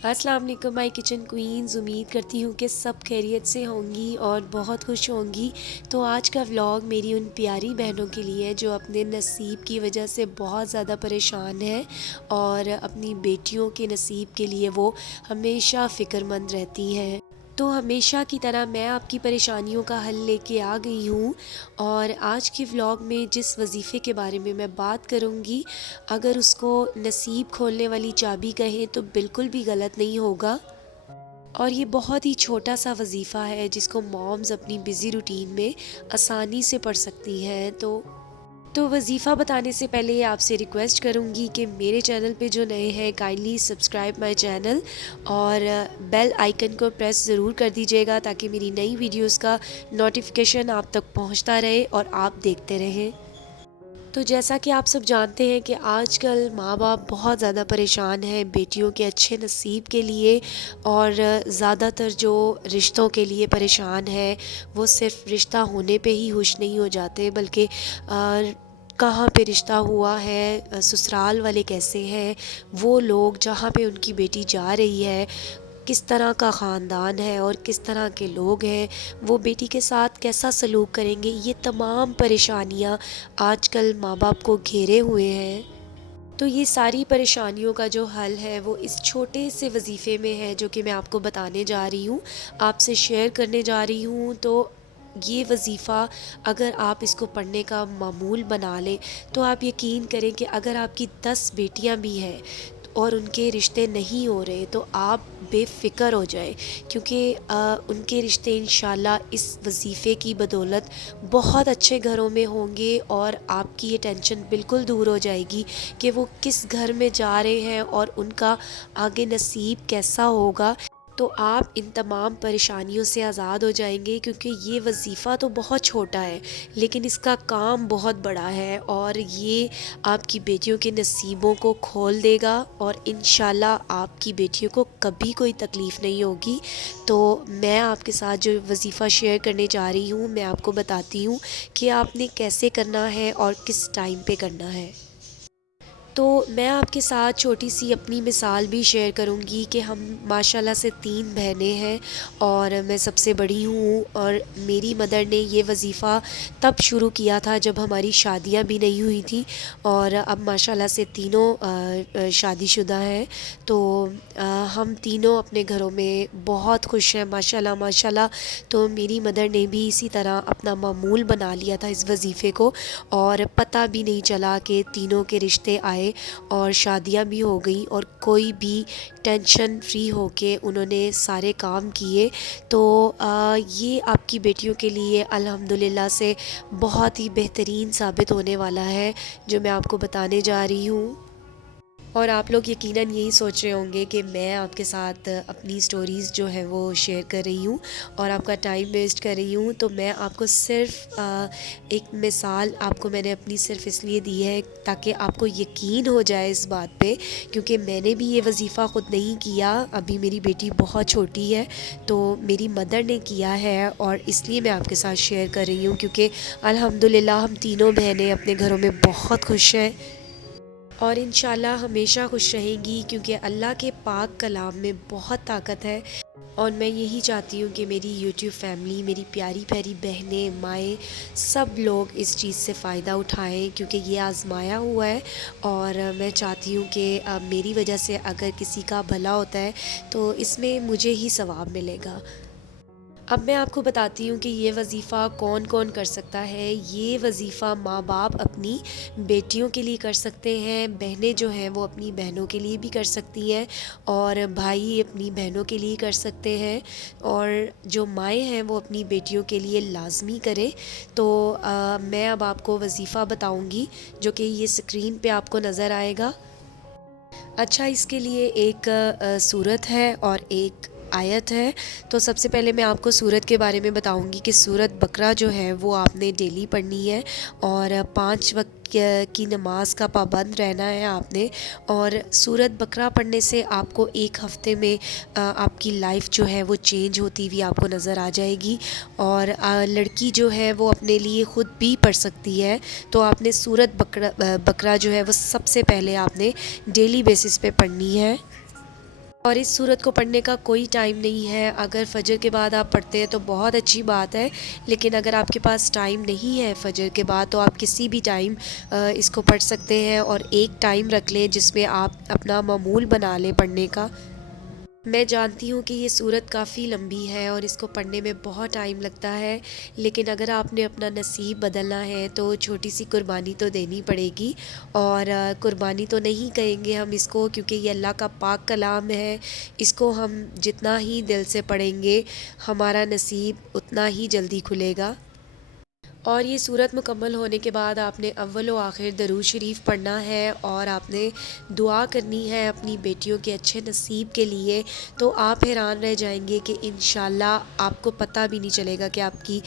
अस्सलाम वालेकुम my kitchen queens. उम्मीद करती हूँ कि सब खैरियत से होंगी और बहुत खुश होंगी। तो आज का व्लॉग मेरी उन प्यारी बहनों के लिए है जो अपने नसीब की वजह से बहुत ज़्यादा परेशान हैं और अपनी बेटियों के नसीब के लिए वो हमेशा फ़िक्रमंद रहती हैं। तो हमेशा की तरह मैं आपकी परेशानियों का हल लेके आ गई हूँ और आज के व्लॉग में जिस वजीफ़े के बारे में मैं बात करूँगी, अगर उसको नसीब खोलने वाली चाबी कहें तो बिल्कुल भी गलत नहीं होगा। और ये बहुत ही छोटा सा वजीफ़ा है जिसको मॉम्स अपनी बिज़ी रूटीन में आसानी से पढ़ सकती हैं। तो वजीफ़ा बताने से पहले आपसे रिक्वेस्ट करूँगी कि मेरे चैनल पे जो नए हैं काइंडली सब्सक्राइब माय चैनल और बेल आइकन को प्रेस ज़रूर कर दीजिएगा ताकि मेरी नई वीडियोस का नोटिफिकेशन आप तक पहुंचता रहे और आप देखते रहें। तो जैसा कि आप सब जानते हैं कि आजकल माँ बाप बहुत ज़्यादा परेशान हैं बेटियों के अच्छे नसीब के लिए और ज़्यादातर जो रिश्तों के लिए परेशान है वो सिर्फ़ रिश्ता होने पे ही खुश नहीं हो जाते बल्कि कहाँ पे रिश्ता हुआ है, ससुराल वाले कैसे हैं, वो लोग जहाँ पे उनकी बेटी जा रही है किस तरह का ख़ानदान है और किस तरह के लोग हैं, वो बेटी के साथ कैसा सलूक करेंगे, ये तमाम परेशानियाँ आजकल माँ बाप को घेरे हुए हैं। तो ये सारी परेशानियों का जो हल है वो इस छोटे से वजीफ़े में है जो कि मैं आपको बताने जा रही हूँ, आपसे शेयर करने जा रही हूँ। तो ये वजीफ़ा अगर आप इसको पढ़ने का मामूल बना लें तो आप यकीन करें कि अगर आपकी 10 बेटियाँ भी हैं और उनके रिश्ते नहीं हो रहे तो आप बेफ़िक्र हो जाए, क्योंकि उनके रिश्ते इंशाल्लाह इस वजीफ़े की बदौलत बहुत अच्छे घरों में होंगे और आपकी ये टेंशन बिल्कुल दूर हो जाएगी कि वो किस घर में जा रहे हैं और उनका आगे नसीब कैसा होगा। तो आप इन तमाम परेशानियों से आज़ाद हो जाएंगे, क्योंकि ये वजीफ़ा तो बहुत छोटा है लेकिन इसका काम बहुत बड़ा है और ये आपकी बेटियों के नसीबों को खोल देगा और इंशाल्लाह आपकी बेटियों को कभी कोई तकलीफ़ नहीं होगी। तो मैं आपके साथ जो वजीफ़ा शेयर करने जा रही हूँ मैं आपको बताती हूँ कि आपने कैसे करना है और किस टाइम पे करना है। तो मैं आपके साथ छोटी सी अपनी मिसाल भी शेयर करूंगी कि हम माशाल्लाह से 3 बहनें हैं और मैं सबसे बड़ी हूँ और मेरी मदर ने ये वजीफ़ा तब शुरू किया था जब हमारी शादियाँ भी नहीं हुई थी और अब माशाल्लाह से तीनों शादीशुदा हैं। तो हम तीनों अपने घरों में बहुत खुश हैं माशाल्लाह माशाल्लाह। तो मेरी मदर ने भी इसी तरह अपना मामूल बना लिया था इस वजीफ़े को और पता भी नहीं चला कि तीनों के रिश्ते आए और शादियां भी हो गई और कोई भी टेंशन फ्री होके उन्होंने सारे काम किए। तो ये आपकी बेटियों के लिए अल्हम्दुलिल्लाह से बहुत ही बेहतरीन साबित होने वाला है जो मैं आपको बताने जा रही हूँ। और आप लोग यकीनन यही सोच रहे होंगे कि मैं आपके साथ अपनी स्टोरीज़ जो है वो शेयर कर रही हूँ और आपका टाइम वेस्ट कर रही हूँ। तो मैं आपको सिर्फ़ एक मिसाल आपको मैंने अपनी सिर्फ़ इसलिए दी है ताकि आपको यकीन हो जाए इस बात पे, क्योंकि मैंने भी ये वजीफ़ा ख़ुद नहीं किया, अभी मेरी बेटी बहुत छोटी है तो मेरी मदर ने किया है और इसलिए मैं आपके साथ शेयर कर रही हूँ, क्योंकि अल्हम्दुलिल्लाह हम तीनों बहनें अपने घरों में बहुत खुश हैं और इंशाल्लाह हमेशा खुश रहेंगी, क्योंकि अल्लाह के पाक कलाम में बहुत ताकत है। और मैं यही चाहती हूँ कि मेरी यूट्यूब फैमिली, मेरी प्यारी प्यारी बहनें, माएँ, सब लोग इस चीज़ से फ़ायदा उठाएं, क्योंकि ये आज़माया हुआ है और मैं चाहती हूँ कि मेरी वजह से अगर किसी का भला होता है तो इसमें मुझे ही सवाब मिलेगा। अब मैं आपको बताती हूँ कि ये वजीफ़ा कौन कौन कर सकता है। ये वजीफ़ा माँ बाप अपनी बेटियों के लिए कर सकते हैं, बहनें जो हैं वो अपनी बहनों के लिए भी कर सकती हैं और भाई अपनी बहनों के लिए कर सकते हैं और जो माएँ हैं वो अपनी बेटियों के लिए लाजमी करें। तो मैं अब आपको वजीफ़ा बताऊँगी जो कि ये स्क्रीन पे आपको नज़र आएगा। अच्छा, इसके लिए एक सूरत है और एक आयत है। तो सबसे पहले मैं आपको सूरत के बारे में बताऊंगी कि सूरत बकरा जो है वो आपने डेली पढ़नी है और 5 वक्त की नमाज का पाबंद रहना है आपने। और सूरत बकरा पढ़ने से आपको एक हफ़्ते में आपकी लाइफ जो है वो चेंज होती हुई आपको नज़र आ जाएगी। और लड़की जो है वो अपने लिए ख़ुद भी पढ़ सकती है। तो आपने सूरत बकरा जो है वो सबसे पहले आपने डेली बेसिस पे पढ़नी है। اور اس صورت کو پڑھنے کا کوئی ٹائم نہیں ہے، اگر فجر کے بعد آپ پڑھتے ہیں تو بہت اچھی بات ہے، لیکن اگر آپ کے پاس ٹائم نہیں ہے فجر کے بعد تو آپ کسی بھی ٹائم اس کو پڑھ سکتے ہیں، اور ایک ٹائم رکھ لیں جس میں آپ اپنا معمول بنا لیں پڑھنے کا۔ میں جانتی ہوں کہ یہ صورت کافی لمبی ہے اور اس کو پڑھنے میں بہت ٹائم لگتا ہے، لیکن اگر آپ نے اپنا نصیب بدلنا ہے تو چھوٹی سی قربانی تو دینی پڑے گی، اور قربانی تو نہیں کہیں گے ہم اس کو، کیونکہ یہ اللہ کا پاک کلام ہے، اس کو ہم جتنا ہی دل سے پڑھیں گے ہمارا نصیب اتنا ہی جلدی کھلے گا۔ اور یہ صورت مکمل ہونے کے بعد آپ نے اول و آخر درود شریف پڑھنا ہے، اور آپ نے دعا کرنی ہے اپنی بیٹیوں کے اچھے نصیب کے لیے، تو آپ حیران رہ جائیں گے کہ انشاءاللہ آپ کو پتہ بھی نہیں چلے گا کہ آپ کی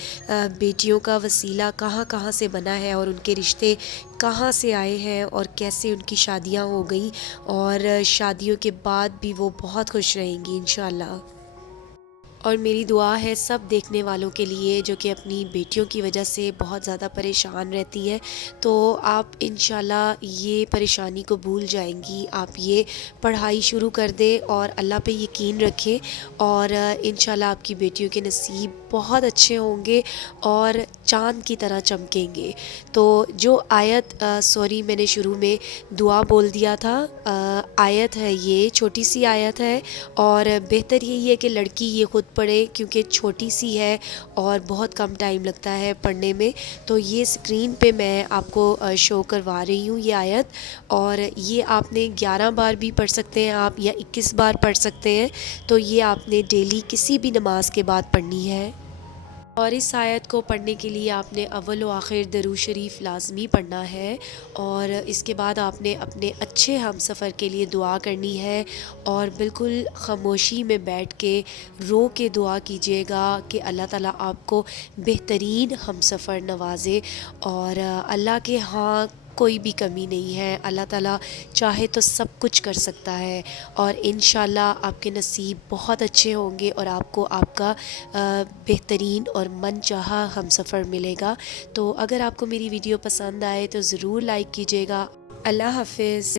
بیٹیوں کا وسیلہ کہاں کہاں سے بنا ہے، اور ان کے رشتے کہاں سے آئے ہیں، اور کیسے ان کی شادیاں ہو گئیں، اور شادیوں کے بعد بھی وہ بہت خوش رہیں گی انشاءاللہ۔ اور میری دعا ہے سب دیکھنے والوں کے لیے جو کہ اپنی بیٹیوں کی وجہ سے بہت زیادہ پریشان رہتی ہیں، تو آپ انشاءاللہ یہ پریشانی کو بھول جائیں گی، آپ یہ پڑھائی شروع کر دیں اور اللہ پہ یقین رکھیں، اور انشاءاللہ آپ کی بیٹیوں کے نصیب بہت اچھے ہوں گے اور چاند کی طرح چمکیں گے۔ تو جو آیت میں نے شروع میں دعا بول دیا تھا، آیت ہے، یہ چھوٹی سی آیت ہے، اور بہتر یہی ہے کہ لڑکی یہ خود پڑھے کیونکہ چھوٹی سی ہے اور بہت کم ٹائم لگتا ہے پڑھنے میں، تو یہ اسکرین پہ میں آپ کو شو کروا رہی ہوں یہ آیت، اور یہ آپ نے 11 بار بھی پڑھ سکتے ہیں آپ، یا 21 بار پڑھ سکتے ہیں، تو یہ آپ نے ڈیلی کسی بھی نماز کے بعد پڑھنی ہے۔ اور اس آیت کو پڑھنے کے لیے آپ نے اول و آخر درود شریف لازمی پڑھنا ہے، اور اس کے بعد آپ نے اپنے اچھے ہم سفر کے لیے دعا کرنی ہے، اور بالکل خاموشی میں بیٹھ کے رو کے دعا کیجیے گا کہ اللہ تعالیٰ آپ کو بہترین ہم سفر نوازے، اور اللہ کے ہاں کوئی بھی کمی نہیں ہے، اللہ تعالیٰ چاہے تو سب کچھ کر سکتا ہے، اور انشاءاللہ آپ کے نصیب بہت اچھے ہوں گے اور آپ کو آپ کا بہترین اور من چاہا ہم سفر ملے گا۔ تو اگر آپ کو میری ویڈیو پسند آئے تو ضرور لائک کیجیے گا۔ اللہ حافظ۔